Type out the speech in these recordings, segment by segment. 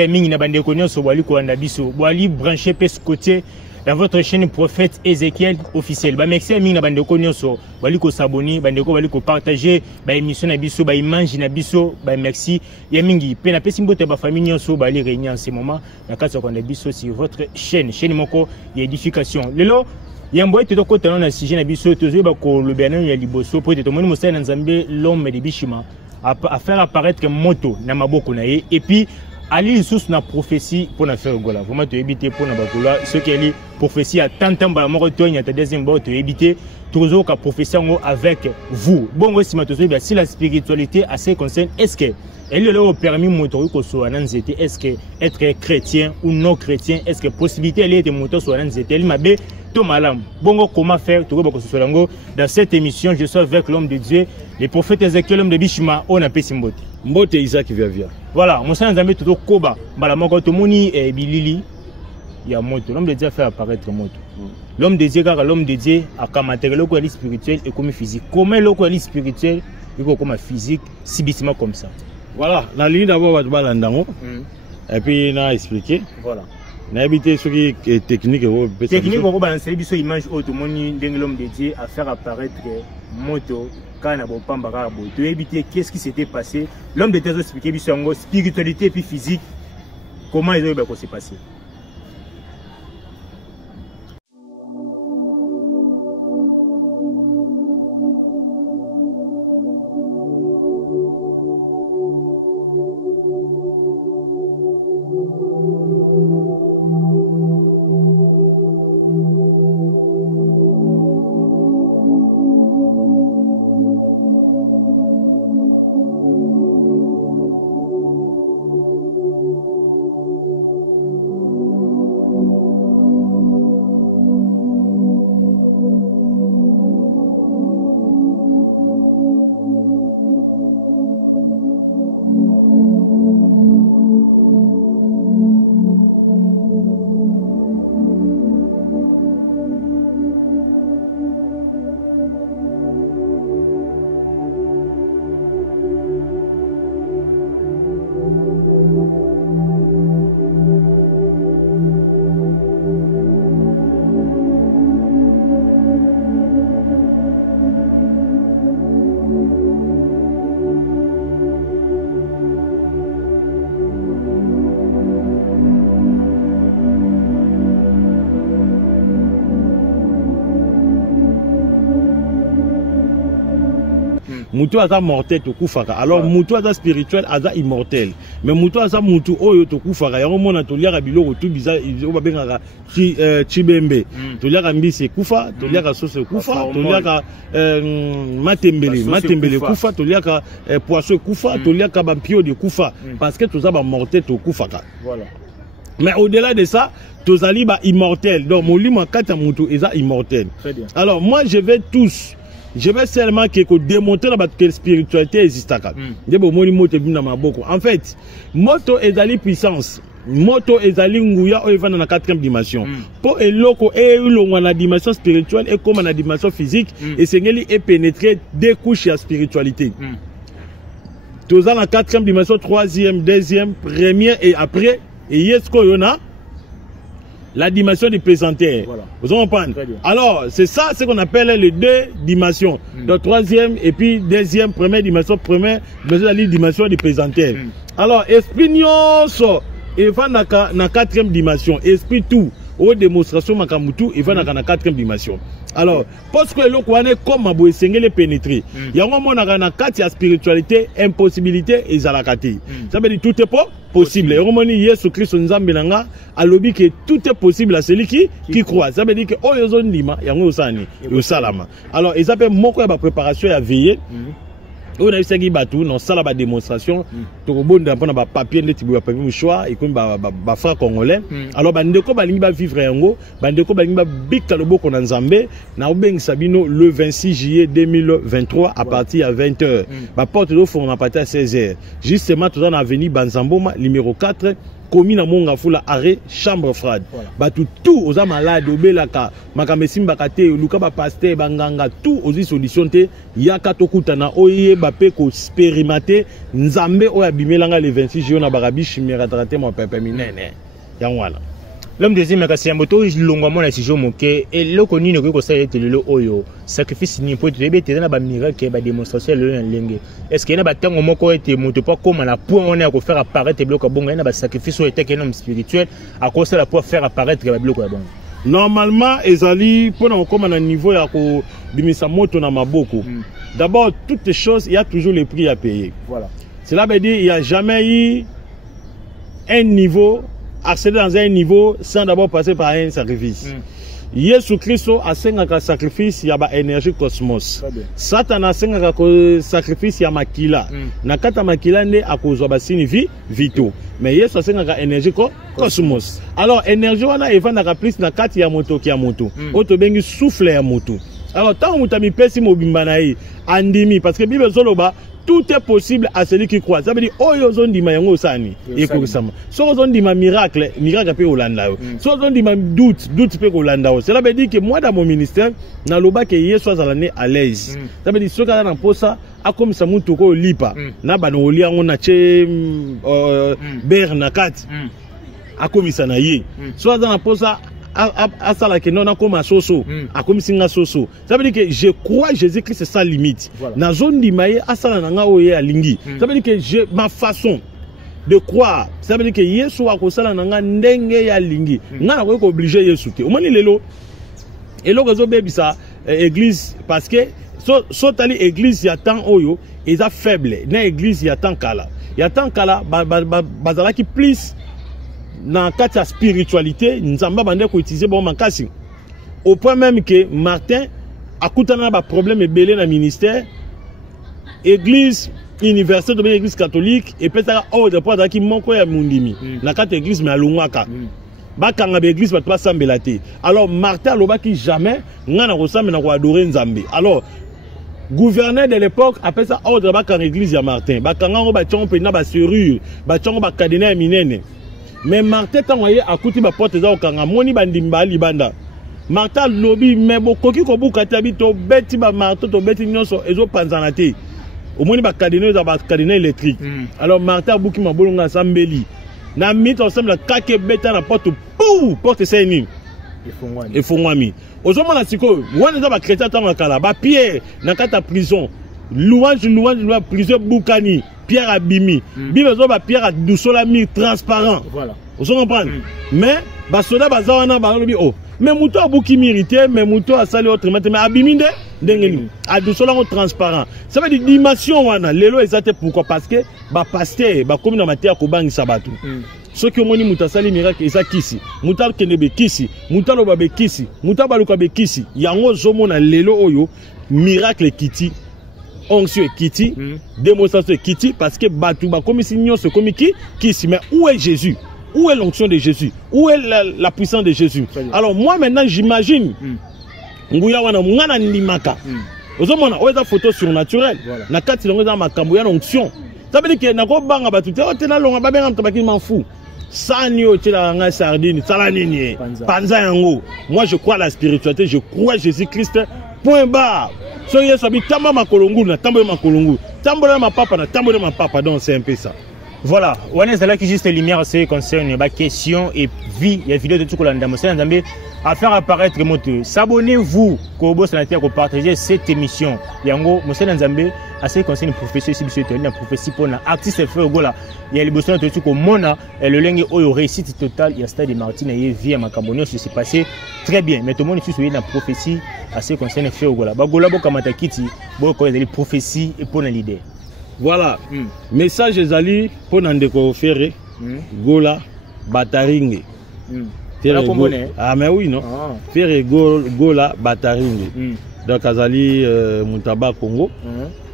Mingi na bande konyo so wali ko anda biso wali branché pes côté dans votre chaîne prophète Ézéchiel officiel. Ba merci mingi na bande konyo so wali ko s'abonner, bande ko wali ko partager ba émission na biso, ba image na biso, ba merci. Ya mingi pe na pesi mbote ba famille nyonso ba li réunir en ce moment na kati ko anda biso sur votre chaîne moko ya édification. Lelo yambo ete to kotana na sujet na biso tozo ba ko le bien ya liboso pour ete to moni mosala na Nzambe l'homme de Bishima à faire apparaître moto na maboko na ye et puis Ali sous na prophétie pour na faire gola. Vraiment te éviter pour na bakola ce qui est prophétie à tant ba moko to nya ta deuxième ba te éviter toujours ka prophétie avec vous. Bon aussi matozo bien si la spiritualité à ce concerne est-ce que elle leur permis moto ko so ananzete est-ce que être chrétien ou non chrétien est-ce que possibilité elle est de moto so ananzete elle mabe to malam. Bongo comment faire to ko so lango dans cette émission je suis avec l'homme de Dieu le prophète Ézéchiel l'homme de Bishima on a pesi mbote. Mbote Isaac via. Voilà, mon sang Nzambe toto koba, mbala moko to moni bilili ya moto. L'homme de Dieu a fait apparaître moto. L'homme de Dieu car l'homme de Dieu a kamatere loko ali spirituel et comme physique. Comment loko ali spirituel et comme physique sibisima comme ça. Voilà, la ligne d'abord va balandango. Et puis na expliquer. Voilà. Na habité ce qui est technique technique ko balancer biso image auto moni ndenge l'homme de Dieu a faire apparaître moto. Tu éviter qu'est-ce qui s'était passé. L'homme de Dieu a expliqué spiritualité et puis physique. Comment ils ont s'est passé. Mutu aza mortel to kufaka. Alors mutu aza spirituel aza immortel. Mais mutu aza mutu oyo to kufaka. Yango mona to liaka biloko tu biza o babengaka chibembe. To liaka mbisi kufa, to liaka sauce kufa, to liaka matembele kufa, to liaka poisson kufa, to liaka bampio de kufa parce que tous ba mortel to kufaka. Voilà. Mais au-delà de ça, tous ali ba immortel. Donc mon lima kata mutu eza immortel. Très bien. Alors moi je vais seulement démontrer que la spiritualité existe. En fait, moto ezali puissance. Moto ezali nguya o dans la 4e dimension. Pour eloko e ulongwa na dimension spirituelle et comme na dimension physique et sengeli est pénétrer deux couches de spiritualité. Tous dans la 4e dimension, 3e, 2e, 1e et après et yesko yona la dimension du présentaire. Voilà. Vous comprenez? Alors, c'est ça ce qu'on appelle les deux dimensions. Donc, 3e et puis 2e, première dimension, la dimension du présentaire. Alors, esprit nyonso, il va na 4e dimension. Esprit tout, aux démonstrations makamutu, il va na 4e dimension. Alors, parce que l'on connaît comme Mabou et Sengele pénétrer. Il y a un moment dans la 4e spiritualité, impossibilité et zalakati. Ça veut dire tout est pas possible. Et on dit Yesu Christ Nzambelanga a lobby que tout est possible à celui qui croit. Ça veut dire que oh yozon lima yango osani yosalama. Alors ils appellent moko ya préparation à veiller. On a eu ça qui batou non ça la ba démonstration to bonda pona ba papier ndeti ba papier mouchoir et comme ba frère congolais. Alors bandeko balingi ba vivre yango bandeko balingi ba bika loboko na Nzambe na obeng sabino le 26 juillet 2023 à partir à 20h. Ba porte de fond na partir à 16h. Justement tout dans l'avenue Banzamboma numéro 4 komi na monga fula arrêt chambre froide batu tout oza malade obelaka makamesimba kate luka ba pasteur banganga tout ozi solution te yaka tokutana oyeba pe ko expérimenter nzambe oya bimelanga le 26 juin na barabi chimera traité mon papa minene yangwana. L'homme deuxième kasi ya moto longwa mona sijo moke et loko nini ko sa yete lelo oyo sacrifice ni po te bete na ba miracle ba démonstration le lenge est-ce que na ba tango moko ete moto pas comme la point on est à faire apparaître bloc bonga na ba sacrifice o ete kenom spirituel à cause la pour faire apparaître ba bloc bonga normalement ezali pona comme na niveau ya ko bimisa moto na maboko. D'abord toutes les choses il y a toujours les prix à payer. Voilà. Cela veut dire il y a jamais eu un niveau accéder dans un niveau sans d'abord passer par un sacrifice. Yesu Christo a un sacrifice, il y a une énergie cosmos. Satan a un sacrifice, il y a makila. Nakata makila ne a cause de vie vito. Mais Yesu a une énergie cosmos. Alors énergie on a evana plus na kati ya moto ki ya moto. Oto bengi souffle ya moto. Alors tant on t'a mis pesi mobimbanaï andimi parce que Bible zoloba tout est possible à celui qui croit. Ça veut dire, oh, ils ont dit, mais ils ont dit, miracle, miracle peut Hollanda. Ils ont dit, doute peut Hollanda. Cela veut dire que moi, dans mon ministère, dans le bas, que hier soit à l'aise. Ça veut dire, ce qu'on a dans ça, a comme ça, mon toko lipa. Na banoli, on a che, bernakat. A comme ça, na yé. Soit dans la ça, à ça là que non a comme un soso a comme singa soso ça veut dire que je crois Jésus-Christ c'est sans limite na zone dimaye à ça nanga oye alingi ça veut dire que ma façon de croire ça veut dire que Yesu a kosala nanga ndenge ya lingi nga na ko obligé Yesu te omoni lelo elo rezo bebisa église parce que so tali église ya temps oyo eza faible na église ya temps kala bazala ki plus dans la spiritualité, nous avons utilisé bon makasi. Au point même que Martin a coûté un problème belé dans le ministère, église universelle de l'église catholique et peut-être ordre pour qui manque ya mundimi. Na quatre église mais à Lungwaka. Ba kanga église pas sambelate. Alors Martin loba qui jamais ngana ressemble na ko adorer Nzambe. Alors gouverneur de l'époque appelle ça ordre ba kanga église ya Martin. Ba kanga ngo ba tchon pe na ba serrure, ba tchon ba cadenas minene. Mais Martin tant voyé à côté ba porte za okanga moni bandimba libanda. Martin lobby mais bokoki ko buka tabito beti ba marteau to beti nyonso ezo panzana te. Au moni ba cadenas za ba cadenas électrique. Alors Martin buki mabolonga sambeli. Na mit ensemble la kake beta na porte pou porte saini. Il faut moi mi. Ozoma na siko wana za ba chrétien tant kala ba Pierre na kata prison. Louange plusieurs boukani. Pierre abimi. Bible zo ba Pierre a dousolami transparent. Voilà. Vous comprenez? Mais ba soda bazawana ba lobi oh. Mais muto abuki mérité, mais muto a sali autrement mais abimi de ndengeni. A dousolango transparent. Ça veut dire dimension wana lelo ezate pourquoi parce que ba pasteur ba comme na matière ko bangisa batu. Ceux qui ont moni muta sali miracle eza kisi. Muta kenebe kisi, muta loba be kisi, muta baluka be kisi. Yango zomo na lelo oyo miracle kiti. Onction Kiti, démonstration Kiti, parce que Batouba, comme si nous sommes comme qui, mais où est Jésus? Où est l'onction de Jésus? Où est la puissance de Jésus? Alors moi maintenant j'imagine, Nguya wana mungana nimaka. Ozomona oza photo surnaturelle. Na kati longo za makambo ya l'onction. Ça veut dire que na ko banga batu te otena longa ba benga tabaki m'en fou. Sani o tela nga sardine, salanini, panza yango. Moi je crois à la spiritualité, je crois à Jésus-Christ. Point barre. So Yesu abi tamba makolongu na tambo makolongu. Tambola ma papa na tambola ma papa, donc c'est un peu ça. Voilà, on est là qui juste lumière c'est concerne la question et vie, il y a vidéo de tout kolanda monsieur Nzambe à faire apparaître moto. S'abonnez-vous Kobo Sanitaire pour partager cette émission. Yango monsieur Nzambe à ce qui concerne une prophétie ici monsieur une prophétie pour un artiste fait gola. Il y a les besoins de tout comme mona et le lingue au réussite total, il y a stade de Martine et via Macabonio ce s'est passé très bien. Mais tout le monde ici sur une prophétie à ce qui concerne fait gola. Ba gola boka matakiti, boka des prophéties et pour l'idée. Voilà, message ezali pour Nandeko Ferré, Gola, Bataringue. Ah mais oui non, Ferré Gola, Bataringue. Donc azali Muntaba Congo,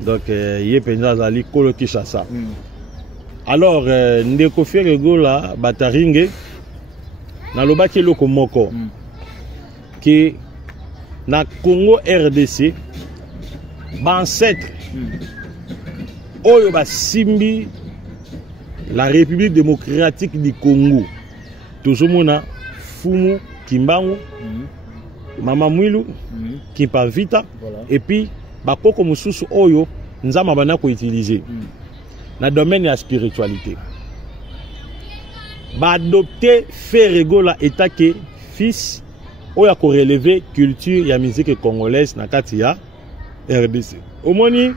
donc yé penza azali Kolo Kinshasa. Alors Ndeko Ferré Gola, Bataringue, na lobaki loko moko, qui na Congo RDC, ba ancêtre. Oyo ba simbi la République démocratique du Congo. Tozomona Fumu Kimbangu, Mama Mwilu, Kimpavita, et puis bakoko mususu oyo nzama bana ko utiliser na domaine de la spiritualité. Ba adopter fait regola état que fils oya ko relever culture ya musique congolaise na kati ya RDC. Omoni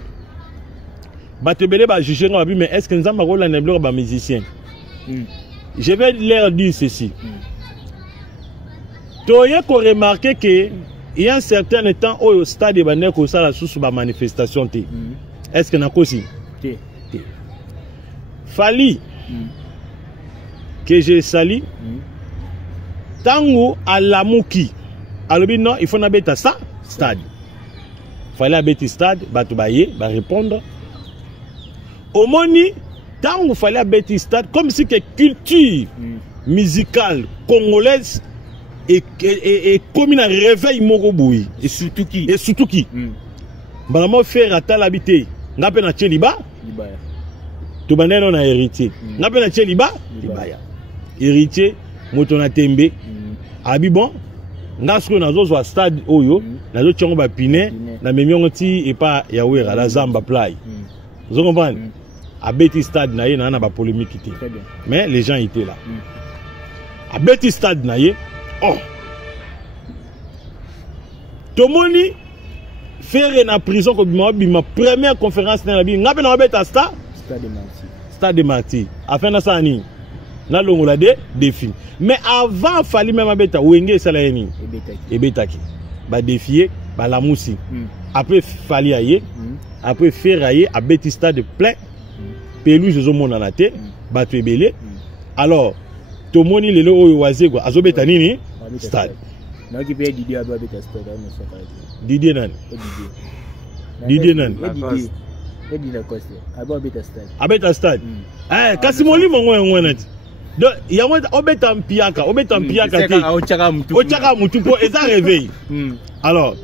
batebele ba juger ngabi mais est-ce que nzama ko la neblo ba musicien? Je vais leur dire ceci. Toye ko remarquer que il y a un certain temps au stade de Banek au sala sous ma manifestation. Est-ce que n'a aussi? Fali que je sali tango à la mouki. Alors non, il faut n'habiter ça stade. Fallait habiter stade, batubaye, va répondre. Au moni, tango fallait habiter stade comme si que culture musicale congolaise et comme un réveil moroboui et surtout qui vraiment faire à tal habité n'a pas na tcheliba to baneno na héritier n'a pas na tcheliba libaya héritier moto na tembe abi bon ngasko nazo zo stade oyo nazo tchongo ba pine na memiongo ti et pas yawera la zamba play vous comprenez à Betty stade na ye na ba polémique mais les gens étaient là à Betty stade na ye. Oh, Tomoni faire en prison comme ma première conférence dans la vie. N'a pas n'abeta stade de Marty. Afin de ça ni, na longola de défi. Mais avant fallait même abeta wenge salaini. Et betaki. Ba défier, ba la moussi. Après fallait ailler, après faire ailler à Betty stade plein. Pelouse zo mon na té, ba tu belé. Alors Tomoni lelo oyo wazegwa azobeta nini? Stade. Didier Nan. Didier Nan. Abeta stade. Eh, Kasimoli mongo ngwenati. Donc yango obeta mpiaka te. Ochaka mutu po eza réveil. Alors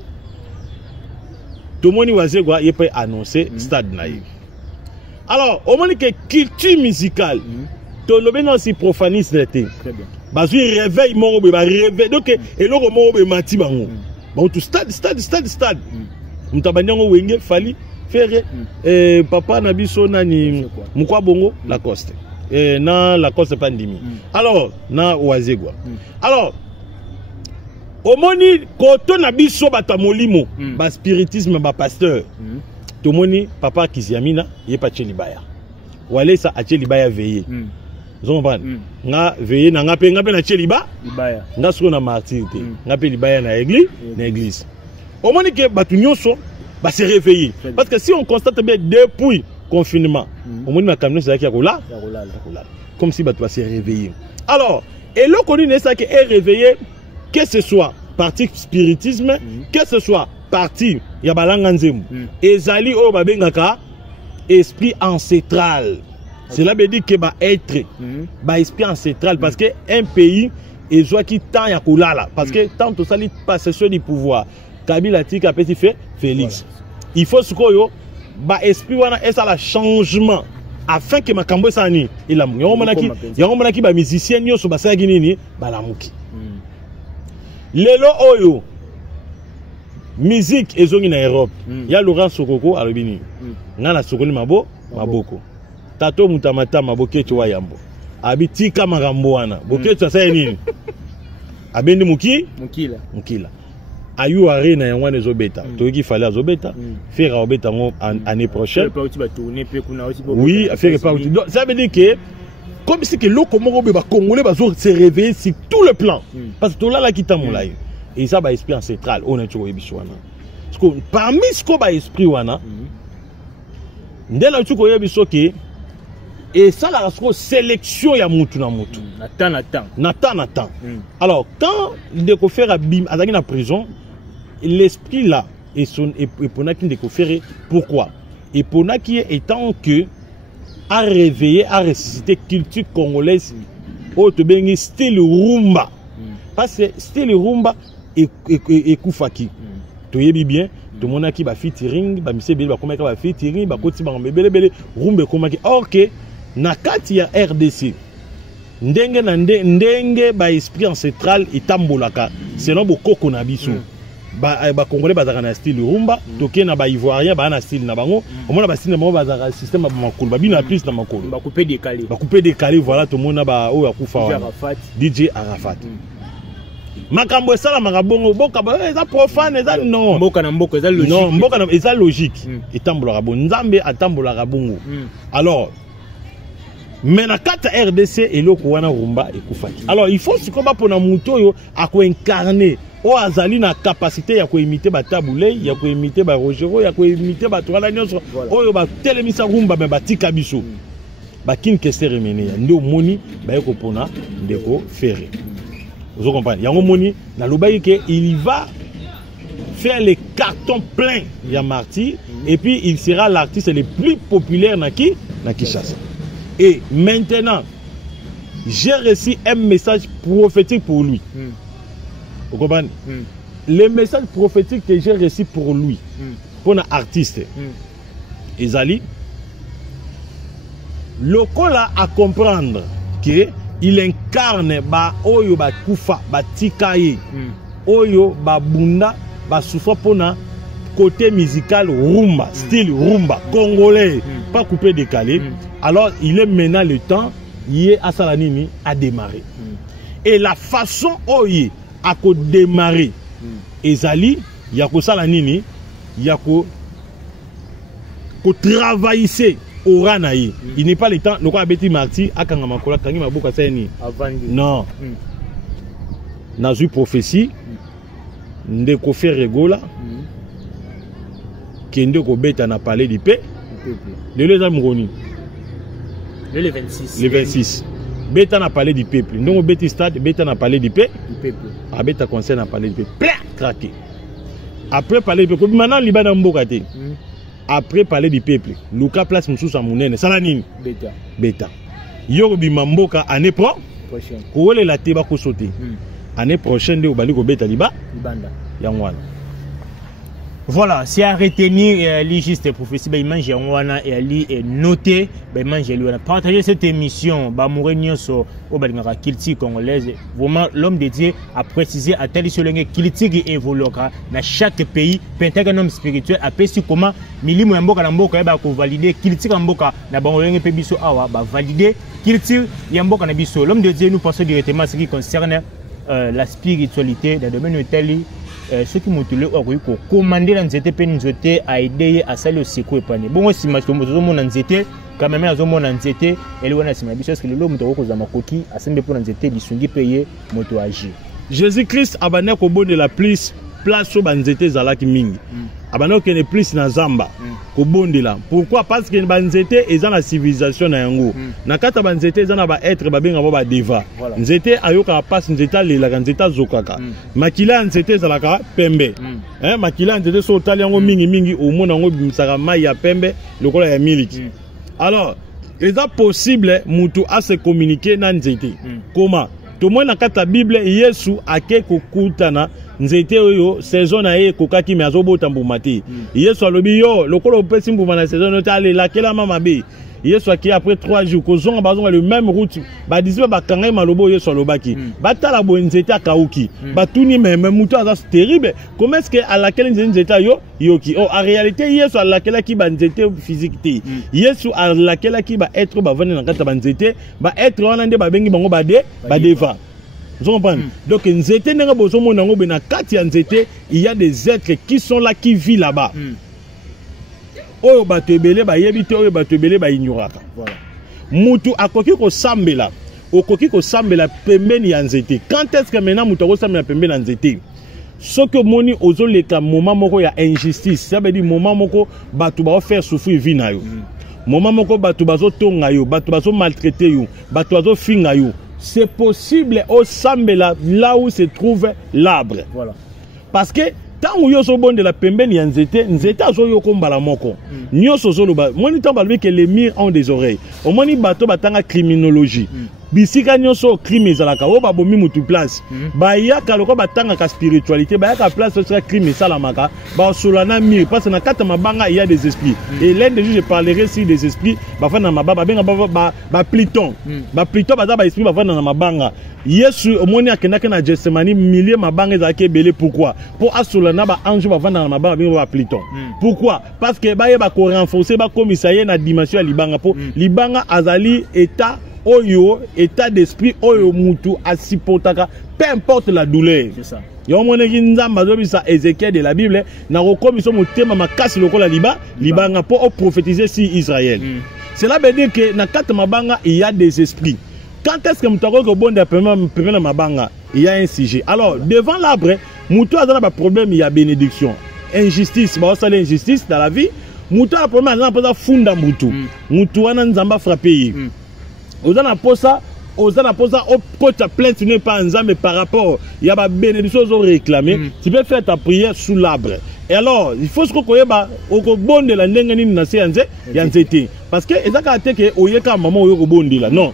Tomoni wazegwa yepe annoncer stade na ye. Alors, au moment que culture musicale tolobe non si profaniste était. Très bien. Bazui réveil mon be ba réveil donc et loko mon be mati bango. Ba tout stade. Mutabanyango wenge fali faire papa na biso nani mukwa bongo Lacoste. Na Lacoste pandémie. Alors na wazegwa. Alors omoni koto na biso batamolimo ba spiritisme ba pasteur. Tomoni papa Kiziamina yepa chelibaya. Wale sa achelibaya veiller. Zomban nga veillé na ngape na cheliba libaya nga soko na martyr te ngape libaya na église au moment que batu nyonso ba se réveiller parce que si on constate bien depuis confinement au moment na camion c'est là kola comme si batu va se réveiller alors et le connu n'est ça que est réveillé que ce soit parti spiritisme que ce soit parti ya balanga nzembo ezali o babengaka esprit ancestral. Cela veut dire que va être esprit ancestral parce que un pays est joie qui tend à koulala parce que tant tout ça passation du pouvoir Kabila tika petit fait Félix il faut ce koyo ba esprit wana est ça la changement afin que makambo sani il a yomona ki ba musicien nyoso ba sagi nini ba la muki lelo oyo musique ezongi na Europe ya Laurent Sokoko alobini ngana sokoni maboko tato mutamata mabokecho wa yambo abitika magambo wana bokecho sasa nini abendi mukila ayu arena yango ne zobeta toki fallait azobeta faire obeta ngo année prochaine oui faire pas donc ça veut dire que comme si que loko moko be ba congolais ba se réveiller sur tout le plan parce que là kita molai et ça ba esprit ancestral on a tshoko yebiswana parce que parmi ce ko ba esprit wana ndela tshoko yebisoki. Et ça, la sélection, il y a moutou na moutou. Nathan. Alors, quand il découvre à Bim, à la prison, l'esprit là, et pour qui découvre, pourquoi? Et pour qui étant que, a réveillé, a ressuscité culture congolaise, au Tobengi, style rumba. Parce que style rumba et Koufaki. Tu y es bien. Tout le monde qui va featuring, ba misé bel ba comment va featuring, ba koti ba bele rumbe comment qui or que na kati ya RDC ndenge na ndenge ba esprit ancestral itambolaka selon bokoko na biso ba congolais bazaka na style rumba toke na ba ivoirien ba na style na bango omona ba style na bango bazaka système ba makolo ba bina plus na makolo ba couper décalé voilà to mona ba oyo akufa DJ Arafat makambo esala makabongo boka ba eza profane eza non mboka na mboka eza logique non mboka na eza logique etambolaka bon nzambe atambolaka bongo alors mais na kata RDC eloko wana rumba ekufaki alors il faut sikoba pona muto oyo ako incarner o azali na capacité ya ko imiter ba tabule ya ko imiter ba rogero ya ko imiter ba toala nyonso oyo ba telemisa rumba me batika biso ba kin kestere mene ya ndo moni ba yeko pona ndeko ferré vous comprenez yango moni na lobayi ke il va faire les cartons pleins ya martyr et puis il sera l'artiste le plus populaire na Kinshasa. Et maintenant, j'ai reçu un message prophétique pour lui. Vous comprenez? Le message prophétique que j'ai reçu pour lui, pour un artiste, Ezali, le cola à comprendre qu'il incarne ba oyo ba kufa ba tikaye, oyo ba bunda ba soufa pona côté musical rumba, style rumba, congolais, pas coupé décalé. Alors il est maintenant le temps, il est à Salanini à démarrer. Et la façon où il a démarrer, Ezali, il y a Salanini, il y a travailler au Ranaï. Il n'est pas le temps, nous avons bêti Marty, à Kangamakola, Kangimaboka Seni. Non. Dans une prophétie, Ndeko fait regola. Kende ko beta na parler du paix. Le 26. Le 26. Beta na parler du peuple. Donc beta stade, beta na parler du paix. A beta conseil na parler du peuple. Plein craqué. Après parler du peuple, maintenant libana mbokate. Après parler du peuple, Luka place mususu munene. Salanini. Beta. Yorubi mamboka année prochaine. Ko wole la teba ko sauter. Année prochaine de obali ko beta libanda. Yangwana. Voilà, c'est à retenir les juste prophéties, bah image wana et ali et noter, bah image lui on partager cette émission, bah mourir sur au balingara culture congolaise. Vraiment l'homme de Dieu a précisé à tel sur le culture qui évoluera dans chaque pays, pentagonome spirituel a péci comment milimo ya mboka na mboka ba ko valider culture ya mboka na bangolenge pe biso awa ba valider culture ya mboka na biso. L'homme de Dieu nous passe directement ce qui concerne la spiritualité dans le domaine tel. Ceux qui m'ont dit que commander la nzete pe nzote a aidé à salir au secours épanier. Bon si ma tomo zo mona nzete quand même zo mona nzete elle wana sima biso parce que le lomo to ko za makoki asembe pour nzete bisungi payer moto agir. Jésus-Christ abana ko bonde la plus place au banzete zalaki mingi. Abana ko ne plus na zamba ko bonde la. Pourquoi? Parce que banzete eza na civilisation na yango. Na kata banzete eza na ba être ba benga ba deva. Nzete ayoka passe nzeta lela nzeta zokaka. Makila nzete zalaka pembe. Makila nzete so tali yango mingi au mona yango bimisaka mai ya pembe lokola ya miliki. Alors, est-ce possible mutu a se communiquer na nzete? Comment? Tout le monde a kata Bible Yesu ake kokutana nzete oyo saison na ye kokaki me azobota mbumati. Yesu alobi yo lokolo pesi mbuma na saison no tale la kela mama be. Yesu aki après 3 jours kozonga bazonga le même route ba disiba ba kanga malobo Yesu alobaki. Batala bo nzete akauki. Batuni même mutu aza terrible. Comment est-ce que à laquelle nzete yo yoki? Oh en réalité Yesu à laquelle ki ba nzete physique te. Yesu à laquelle ki ba être ba vendre na kata ba nzete ba être wana nde ba bengi bango ba deva. Vous comprenez? Donc, nzete nenga bozo mona ngo bena kati ya nzete, il y a des êtres qui sont là, qui vivent là-bas. Oyo batebele ba yebite, oyo batebele ba ignoraka. Voilà. Mutu akoki ko sambela, okoki ko sambela pembeni ya nzete. Quand est-ce que maintenant mutu ko sambela pembeni ya nzete? Ce que moni ozo leka moment moko ya injustice, ça veut dire moment moko batu ba faire souffrir vie na yo. Moment moko batu bazo tonga yo, batu bazo maltraiter yo, batu bazo finga yo. C'est possible au Sambela, là où se trouve l'arbre. Voilà. Parce que tant où yo bon de la pembeni ya nzete, nzete azo yo kombala moko. Nyoso zo loba, moni tamba lui que les murs ont des oreilles. Au moni bato batanga criminologie. bisika nyonso crime ezalaka o babomi mutu place bayaka loko batangaka spiritualité bayaka place osika crime esalamaka basolana mire parce que na kata mabanga il y a des esprits et l'un des jours je parlerai sur des esprits bafana mababa benga ba Pluton ba Pluton baza ba esprit bafana na mabanga Yesu omoni akendaka na Gethsemane milliers mabanga ezalaki ebele pourquoi pour asolana ba ange bafana na mabanga benga ba Pluton pourquoi parce que baye ba ko renforcer ba komisa ye na dimension ya libanga po libanga azali état oyo état d'esprit oyo mutu asipotaka peu importe la douleur. C'est ça. Yomoneki nzamba zobisa Ézéchiel de la Bible na rekomiso motema makasi lokola libanga pour prophétiser sur Israël. Cela veut dire que na kata mabanga il y a des esprits. Quand est-ce que mutako ko bonde pemena mabanga il y a un sujet. Alors devant l'arbre mutu azana ba problème il y a bénédiction. Injustice, ba osala injustice dans la vie. Mutu a problème azana posa funda mutu. Mutu wana nzamba frapper. Ozana posa au coach à plainte n'est pas un mais par rapport il y a ba bénédiction aux réclamer tu peux faire ta prière sous l'arbre et alors il faut ce que koyeba au bonde la ndenge nini na séanze ya nzete parce que ezaka te ke oyeka maman oyo bonde la non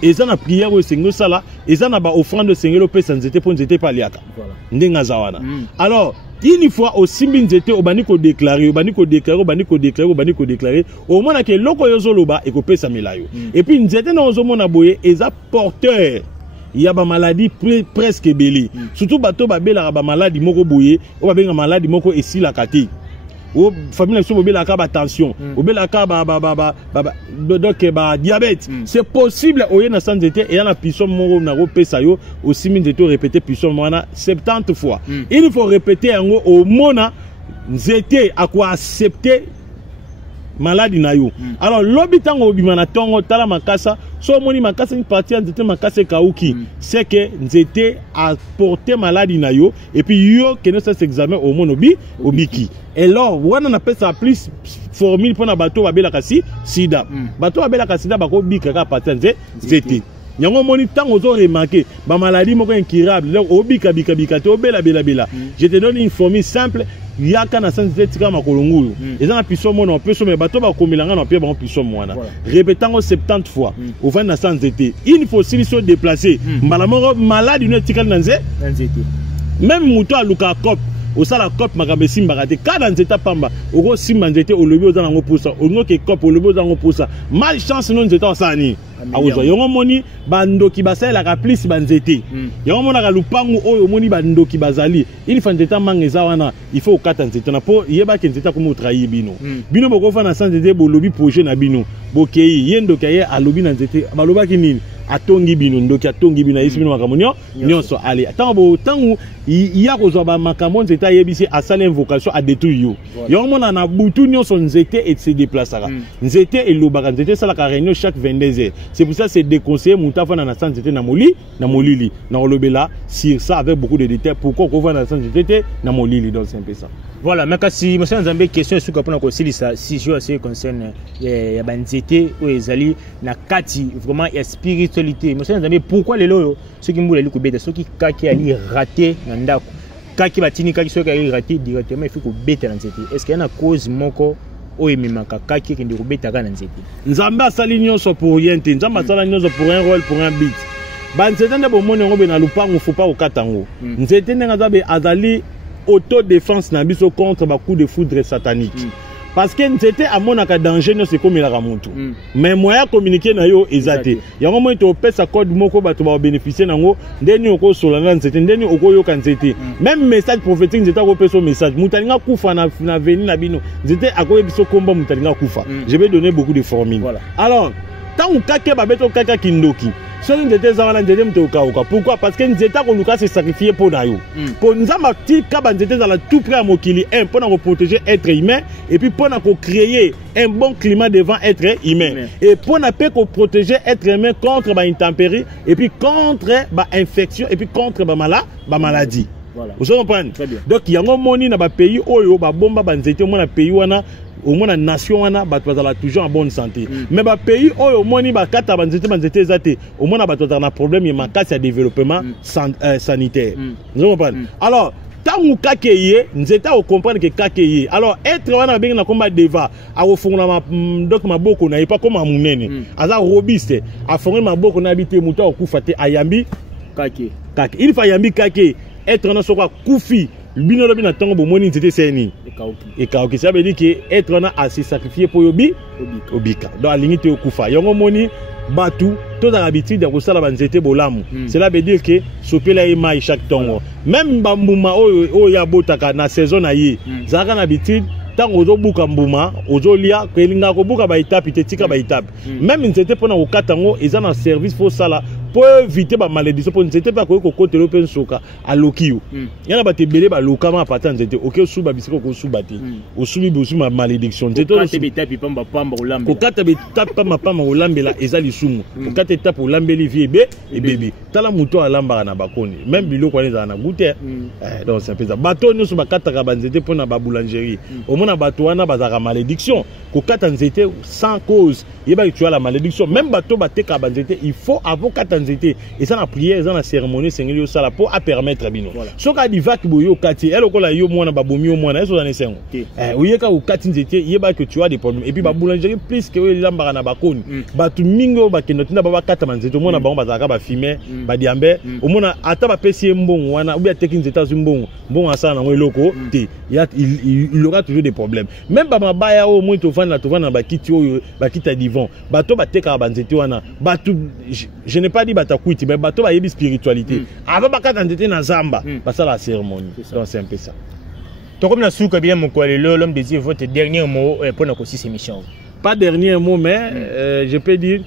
ezana prière au Seigneur sala ezana ba offrande au Seigneur pe nzete po nzete pa liaka ndenga zawana alors une fois au simbinzete au baniko déclarer au moins que loko yozoloba et ko pesa milayo et puis nzete na ozomona boye eza porteur il y a ba maladie presque belé surtout bato ba bela ba maladie moko boye o ba benga maladie moko esila kati o famille so bela ka ba tension o bela ka donc ba diabète c'est possible oye na sanzete et na puissance moko na ko pesa yo au simbinzete répéter puissance mona 70 fois il faut répéter en au mona nzete à quoi accepter maladie na yo alors lobitango obimana tongo tala makasa so moni makasa une partie nzete makasa kauki c'est que nzete a porté maladie na yo et puis yo que ça s'examen au monobi obiki et là on appelle ça plus formule pour na bato babela kasi sida bato babela kasi sida bako bika ka partie nzete yango moni tango zo remarquer ba maladie moko incurable donc obika bika te obela bela je te donne une formule simple yaka na santé tika makolongulu eza na puissance mona peut so me bato ba komelanga na pe ba puissance mona répétant 70 fois au vent na santé il faut s'il se déplacer mbala moko malade ne tika na nzete même muto aluka cop au sala cop makambe simba kate kada nzeta pamba oko simba nzete olobi oza nango posa ongo ke cop olobi oza nango posa mal chance non nzeta osani awozo yongo moni bandoki basala ka plus banzete yongo mona ka lupangu oyo moni bandoki bazali il faut nzeta mangeza wana il faut okata nzeta na po yeba ke nzeta ko trahi bino boko fa na sanzete bolobi projet na bino bokei yendo kaye alobi na nzete baloba ki nini atongi bino ndoki atongi bino yesi bino makamonyo nyonso allez tango ya kozwa ba makambo nzeta yebisi asala invocation a détruire yo yongo mona na butu nyonso nzete et se déplacera nzete elobaka nzete sala ka réunion chaque 22h c'est pour ça c'est déconseillé mutafa na sanzete na molili na olobela sur ça avec beaucoup de détails pourquoi ko va na sanzete na molili donc c'est un peu ça. Voilà, mais si monsieur Nzambe question sur comment on ça si je assez concerne ya banzete ou ezali na kati vraiment ya spiritualité monsieur Nzambe pourquoi les loyo ceux qui mbula liko beta ceux qui kaki ali raté na ndako kaki batini kaki ceux qui ali raté directement il faut ko beta na nzete est-ce qu'il y a une cause moko oyo memaka kaki kende ko beta kana nzete Nzambe asali nyonso pour rien te Nzambe asala nyonso pour un rôle pour un but banzete nde bomone ngo be na lupango faut pas okatango nzete ndenga zabe azali autodéfense na biso contre ba coup de foudre satanique parce que nzete amonaka danger no c'est comme la ramuntu mais moyen communiquer na yo ezate yango mo to pesa code moko bato ba bénéficier nango ndeni oko solanga nzete ndeni oko yoka nzete même message prophétique nzete ko pesa message mutalinga kufa na veni na bino nzete akoye biso komba mutalinga kufa je vais donner beaucoup de formules alors tant kake ba beto kaka kindoki so nzete zawana nzete mtoka pourquoi parce que nzete ko luka se sacrifier pour nayo pour nzamba tika ba nzete za la tout près à mokili un pour na protéger être humain et puis pour na créer un bon climat devant être humain et pour na peut protéger être humain contre ba intempéries et puis contre ba infection et puis contre ba maladie. Voilà. Vous comprenez? Donc yango moni na ba pays oyo ba bomba ba nzete mo na pays wana au moins la nation wana bato bazala toujours en bonne santé mais ba pays oyo moni ba kata ba nzete ezate au moins bato bazala na problème ya makasi ya développement sanitaire. Vous comprenez? Alors tangu kakeye nzeta o comprendre que kakeye alors être wana bengi na komba deva a ofungula donc maboko na pas comme munene aza robuste a fongula maboko na habité muta okufa te ayambi kake il fa yambi kake être wana soko kufi bino lobi na tango bomoni nzete seni et kaoki ça veut dire que être wana a se sacrifier pour yobi obika donc alingi te okufa yongo moni batu to dans l'habitude de kosala banzete bolamu cela veut dire que sopela e mai chaque tongo même bambuma oyo ya botaka na saison na ye zaka na habitude tant ozo buka mbuma ozo lia kelinga ko buka ba étape tika ba étape même nzete pona ko katango eza na service pour sala pour éviter ba malédiction pour nzete pas ko côté le pen soka alokiyo yana ba te belé ba lokama apata nzete oké suba bisiko ko subati osubi bosu ma malédiction nzete ko kata étape pamba pamba olambela ko kata étape pamba olambela ezali sumu ko kata étape olambeli vie et bébé tala muto alamba na bakoni même biloko wana na goûter donc c'est un peu ça bateau nous ba kata ka banzete pona ba boulangerie na bato wana bazaka malédiction ko kata nzete sans cause yeba tu as la malédiction même bato bateka banzete il faut avant kata nzete et ça na prière ça na cérémonie sengeli yo sala pour à permettre bino soka diva ki boyo kati elle ko la yo mwana babomi yo mwana eso na sengo oyeka ko kati nzete yeba que tu as des problèmes et puis ba boulangerie plus que yo lambaka na bakoni bato mingo bakendo tinda ba kata manzete mwana bango bazaka ba fumer ba diambe omona ata ba pesi mbongo wana ou bien teki nzete azumbongo mbongo asana ngo eloko te il aura toujours des problèmes même ba mabaya au moins to vana ba kiti oyo ba kita divan bato bateka banzete wana bato je n'ai pas dit batakuiti mais bato ba yebi spiritualité avant bakata nzete na zamba basa la cérémonie donc c'est un peu ça to comme na souka bien mon quoi l'homme désire votre dernier mot pour notre aussi émission pas dernier mot mais je peux dire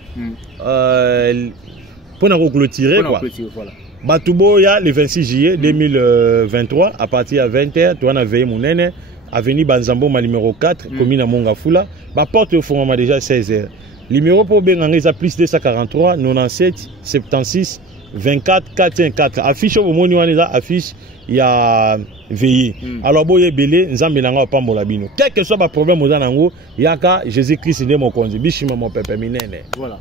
pour nous clôturer quoi voilà Batuboya le 26 juillet 2023 à partir à 20h tu as veillé mon nene avenue Banzambo numéro 4 commune à Mongafula ba porte au format déjà 16h numéro pour Bengangeza plus 243 97 76 24 454 affiche au moni wana affiche ya veillé alors boye belé nzambe nanga pambola bino quel que soit ba problème aux nango yaka Jésus Christ ndé mokonzi bishima mon peuple minene voilà